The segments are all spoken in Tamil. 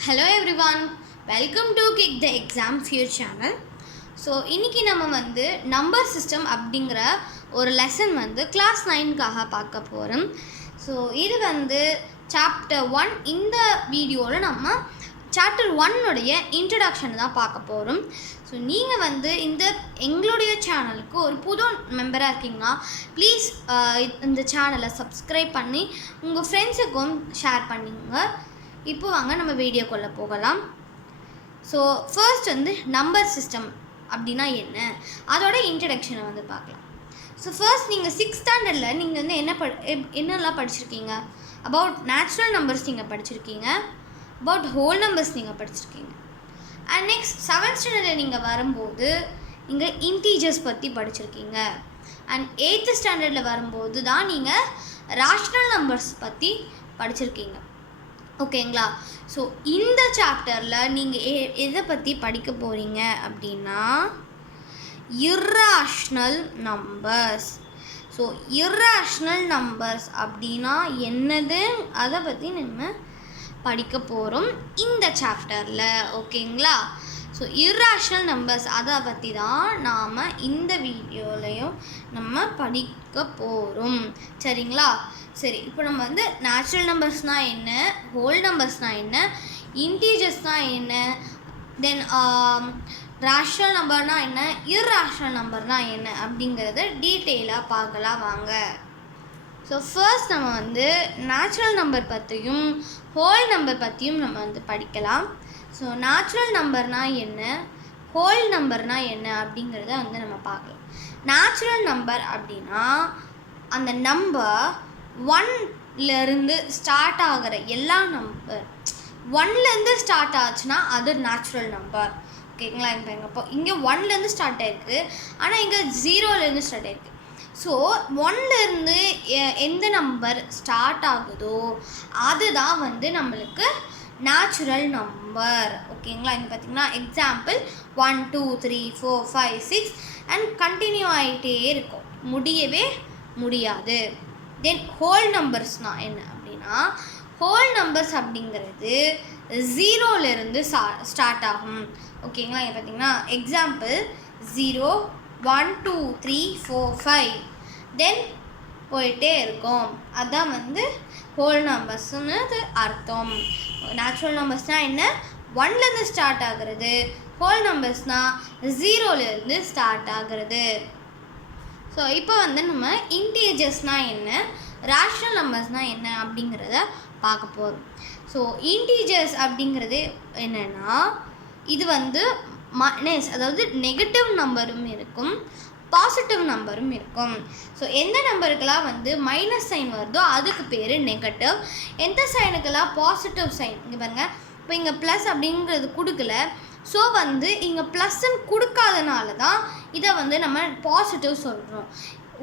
Hello everyone, welcome to Kick the Exam Fear channel. So இன்றைக்கி நம்ம நம்பர் சிஸ்டம் அப்படிங்கிற ஒரு லெசன் கிளாஸ் 9க்காக பார்க்க போகிறோம். ஸோ இது சாப்டர் 1. இந்த வீடியோவில் நம்ம சாப்டர் 1உடைய இன்ட்ரடக்ஷன் தான் பார்க்க போகிறோம். ஸோ நீங்கள் இந்த எங்களுடைய சேனலுக்கு ஒரு புது மெம்பராக இருக்கீங்கன்னா ப்ளீஸ் இந்த சேனலை சப்ஸ்கிரைப் பண்ணி உங்கள் ஃப்ரெண்ட்ஸுக்கும் ஷேர் பண்ணிங்க. இப்போ வாங்க நம்ம வீடியோக்குள்ளே போகலாம். ஸோ ஃபர்ஸ்ட் நம்பர் சிஸ்டம் அப்படின்னா என்ன, அதோட இன்ட்ரடக்ஷனை பார்க்கலாம். ஸோ ஃபர்ஸ்ட் நீங்கள் 6th ஸ்டாண்டர்டில் நீங்கள் என்னெல்லாம் படிச்சிருக்கீங்க? அபவுட் நேச்சுரல் நம்பர்ஸ் நீங்கள் படிச்சிருக்கீங்க, அபவுட் ஹோல் நம்பர்ஸ் நீங்கள் படிச்சிருக்கீங்க. அண்ட் நெக்ஸ்ட் 7th ஸ்டாண்டர்டில் நீங்கள் வரும்போது நீங்கள் இன்டீஜர்ஸ் பற்றி படிச்சிருக்கீங்க. அண்ட் 8th ஸ்டாண்டர்டில் வரும்போது தான் நீங்கள் ரேஷ்னல் நம்பர்ஸ் பற்றி படிச்சிருக்கீங்க. ஓகேங்களா? ஸோ இந்த சாப்டரில் நீங்கள் எதை பற்றி படிக்க போகிறீங்க அப்படின்னா irrational numbers. So irrational numbers அப்படின்னா என்னது, அதை பற்றி நம்ம படிக்க போகிறோம் இந்த சாப்டரில். ஓகேங்களா? ஸோ இர்ரேஷ்னல் நம்பர்ஸ் அதை பற்றி தான் நாம் இந்த வீடியோலையும் நம்ம படிக்க போகிறோம். சரிங்களா? சரி, இப்போ நம்ம நேச்சுரல் நம்பர்ஸ்னால் என்ன, ஹோல் நம்பர்ஸ்னால் என்ன, இன்டீஜர்ஸ்னால் என்ன, தென் ரேஷ்னல் நம்பர்னால் என்ன, இர்ரேஷ்னல் நம்பர்னால் என்ன அப்படிங்கிறத டீட்டெயிலாக பார்க்கலாம் வாங்க. ஸோ ஃபர்ஸ்ட் நம்ம நேச்சுரல் நம்பர் பற்றியும் ஹோல் நம்பர் பற்றியும் நம்ம படிக்கலாம். ஸோ நேச்சுரல் நம்பர்னால் என்ன, ஹோல் நம்பர்னால் என்ன அப்படிங்கிறத நம்ம பார்க்கலாம். நேச்சுரல் நம்பர் அப்படின்னா அந்த நம்பர் 1லேருந்து ஸ்டார்ட் ஆகிற எல்லா நம்பர் 1லேருந்து ஸ்டார்ட் ஆச்சுன்னா அது நேச்சுரல் நம்பர். ஓகேங்களா? இப்போ இங்கே 1லேருந்து ஸ்டார்ட் ஆகிருக்கு, ஆனால் இங்கே 0லேருந்து ஸ்டார்ட் ஆகிருக்கு. ஸோ 1லேருந்து எந்த நம்பர் ஸ்டார்ட் ஆகுதோ அதுதான் நம்மளுக்கு நேச்சுரல் நம்பர். ஓகேங்களா? இங்கே பார்த்திங்கன்னா எக்ஸாம்பிள் 1 2 3 4 5 6 அண்ட் கண்டினியூ ஆகிட்டே இருக்கும், முடியவே முடியாது. தென் ஹோல் நம்பர்ஸ்னால் என்ன அப்படின்னா ஹோல் நம்பர்ஸ் அப்படிங்கிறது 0லேருந்து ஸ்டார்ட் ஆகும். ஓகேங்களா? இங்கே பார்த்திங்கன்னா எக்ஸாம்பிள் 0 1 2 3 4 5 தென் போயிட்டே இருக்கும். அதான் ஹோல் நம்பர்ஸ்னு அர்த்தம். நேச்சுரல் நம்பர்ஸ்னால் என்ன, 1லேருந்து ஸ்டார்ட் ஆகிறது, ஹோல் நம்பர்ஸ்னால் 0லேருந்து ஸ்டார்ட் ஆகிறது. ஸோ இப்போ நம்ம இன்டீஜர்ஸ்னால் என்ன, ரேஷ்னல் நம்பர்ஸ்னால் என்ன அப்படிங்கிறத பார்க்க போகிறோம். ஸோ இன்டீஜர்ஸ் அப்படிங்கிறது என்னென்னா இது மைனஸ், அதாவது நெகட்டிவ் நம்பரும் இருக்கும், பாசிட்டிவ் நம்பரும் இருக்கும். ஸோ எந்த நம்பருக்கெல்லாம் மைனஸ் சைன் வருதோ அதுக்கு பேர் நெகட்டிவ், எந்த சைனுக்கெல்லாம் பாசிட்டிவ் சைன், இங்கே பாருங்கள் இப்போ இங்கே ப்ளஸ் அப்படிங்கிறது கொடுக்கல, ஸோ இங்கே ப்ளஸ்ன்னு கொடுக்காதனால தான் இதை நம்ம பாசிட்டிவ் சொல்கிறோம்.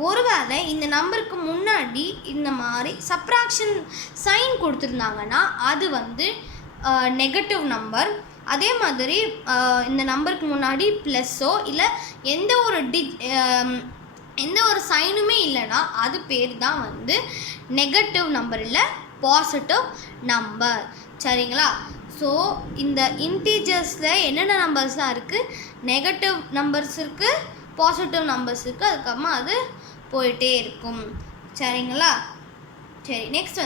ஒருவேளை இந்த நம்பருக்கு முன்னாடி இந்த மாதிரி சப்ராக்ஷன் சைன் கொடுத்துருந்தாங்கன்னா அது நெகட்டிவ் நம்பர். அதே மாதிரி இந்த நம்பருக்கு முன்னாடி ப்ளஸ்ஸோ இல்லை எந்த ஒரு சைனுமே இல்லைன்னா அது பேர் தான் நெகட்டிவ் நம்பர், இல்லை பாசிட்டிவ் நம்பர். சரிங்களா? ஸோ இந்த இன்டீஜர்ஸில் என்னென்ன நம்பர்ஸ்லாம் இருக்குது, நெகட்டிவ் நம்பர்ஸ் இருக்குது, பாசிட்டிவ் நம்பர்ஸ் இருக்குது, அதுக்கப்புறமா அது போயிட்டே இருக்கும். சரிங்களா? சரி, நெக்ஸ்ட்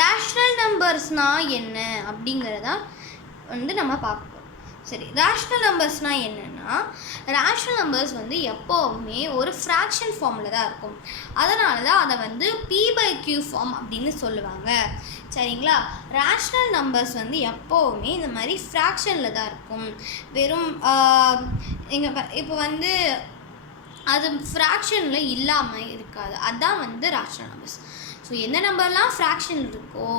ரேஷ்னல் நம்பர்ஸ்னால் என்ன அப்படிங்கிறதா நம்ம பார்க்க போகிறோம். சரி, ரேஷ்னல் நம்பர்ஸ்னால் என்னென்னா ரேஷ்னல் நம்பர்ஸ் எப்போவுமே ஒரு ஃப்ராக்ஷன் ஃபார்மில் தான் இருக்கும். அதனால தான் அதை p/q ஃபார்ம் அப்படின்னு சொல்லுவாங்க. சரிங்களா? ரேஷ்னல் நம்பர்ஸ் எப்போவுமே இந்த மாதிரி ஃப்ராக்ஷனில் தான் இருக்கும். வெறும் இப்போ அது ஃப்ராக்ஷனில் இல்லாமல் இருக்காது, அதுதான் ரேஷ்னல் நம்பர்ஸ். ஸோ எந்த நம்பர்லாம் ஃப்ராக்ஷன் இருக்கோ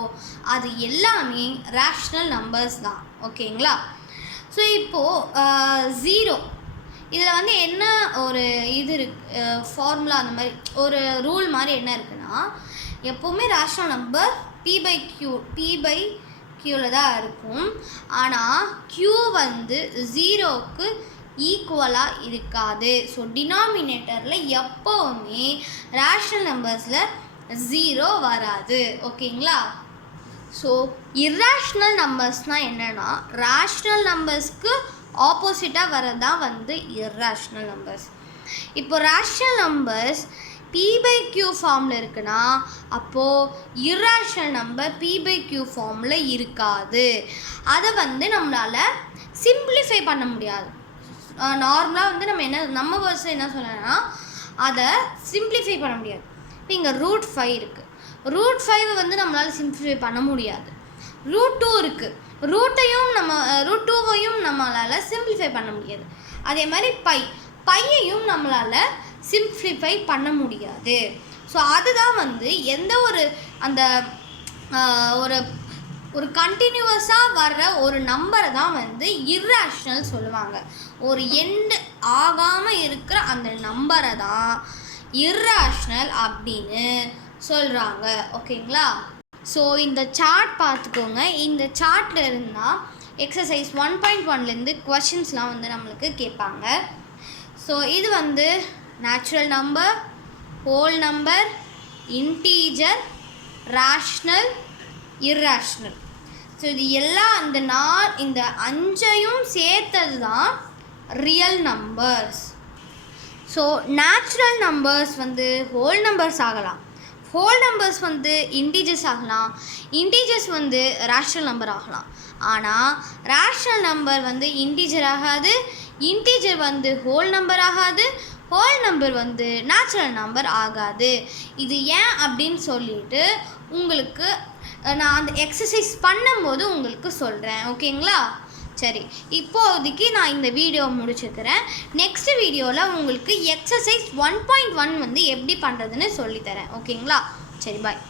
அது எல்லாமே ரேஷ்னல் நம்பர்ஸ் தான். ஓகேங்களா? ஸோ இப்போது 0 இதில் என்ன ஒரு இது ஃபார்முலா, அந்த மாதிரி ஒரு ரூல் மாதிரி என்ன இருக்குன்னா எப்போவுமே ரேஷ்னல் நம்பர் p/qவில் தான் இருக்கும். ஆனால் q 0க்கு ஈக்குவலாக இருக்காது. ஸோ டினாமினேட்டரில் எப்போவுமே ரேஷ்னல் நம்பர்ஸில் 0 வராது. ஓகேங்களா? ஸோ இர்ராஷ்னல் நம்பர்ஸ்னால் என்னென்னா ரேஷ்னல் நம்பர்ஸ்க்கு ஆப்போசிட்டாக வரதான் வந்து இர்ராஷ்னல் நம்பர்ஸ். இப்போ ரேஷ்னல் நம்பர்ஸ் p/q ஃபார்மில் இருக்குன்னா அப்போது இர்ராஷ்னல் நம்பர் p/q ஃபார்மில் இருக்காது. அதை வந்து நம்மளால் சிம்பிளிஃபை பண்ண முடியாது. நார்மலாக வந்து நம்ம வேர்ட்ஸில் என்ன சொல்லணும்னா அதை சிம்பிளிஃபை பண்ண முடியாது. இப்போ இங்கே √5 இருக்குது. √5 வந்து நம்மளால் சிம்பிளிஃபை பண்ண முடியாது. √2 இருக்குது. √2வையும் நம்மளால் சிம்பிளிஃபை பண்ண முடியாது. அதே மாதிரி பையையும் நம்மளால் சிம்பிளிஃபை பண்ண முடியாது. ஸோ அதுதான் வந்து எந்த ஒரு அந்த ஒரு கண்டினியூவஸாக வர்ற ஒரு நம்பரை தான் வந்து இர்ராஷ்னல் சொல்லுவாங்க. ஒரு எண்டு ஆகாமல் இருக்கிற அந்த நம்பரை தான் இர்ராஷ்னல் அப்படின்னு சொல்கிறாங்க. ஓகேங்களா? ஸோ இந்த சார்ட் பார்த்துக்கோங்க. இந்த சார்ட்டில் இருந்தால் எக்ஸசைஸ் 1.1லேருந்து கொஷின்ஸ்லாம் வந்து நம்மளுக்கு கேட்பாங்க. ஸோ இது வந்து natural number, whole number, integer, rational, irrational. So இது எல்லாம் இந்த 5ஐயும் சேர்த்தது தான் real numbers. So natural numbers வந்து ஹோல் நம்பர்ஸ் ஆகலாம், ஹோல் நம்பர்ஸ் வந்து இன்டீஜர்ஸ் ஆகலாம், இன்டீஜர்ஸ் வந்து ரேஷ்னல் நம்பர் ஆகலாம். ஆனால் ரேஷ்னல் நம்பர் வந்து இன்டீஜர் ஆகாது, இன்டீஜர் வந்து ஹோல் நம்பர் ஆகாது, ஹோல் நம்பர் வந்து நேச்சுரல் நம்பர் ஆகாது. இது ஏன் அப்படின்னு சொல்லிட்டு உங்களுக்கு நான் அந்த எக்ஸசைஸ் பண்ணும்போது உங்களுக்கு சொல்கிறேன். ஓகேங்களா? சரி, இப்போதைக்கு நான் இந்த வீடியோ முடிச்சுக்கிறேன். நெக்ஸ்ட் வீடியோவில் உங்களுக்கு எக்ஸசைஸ் 1.1 வந்து எப்படி பண்ணுறதுன்னு சொல்லித்தரேன். ஓகேங்களா? சரி, பாய்.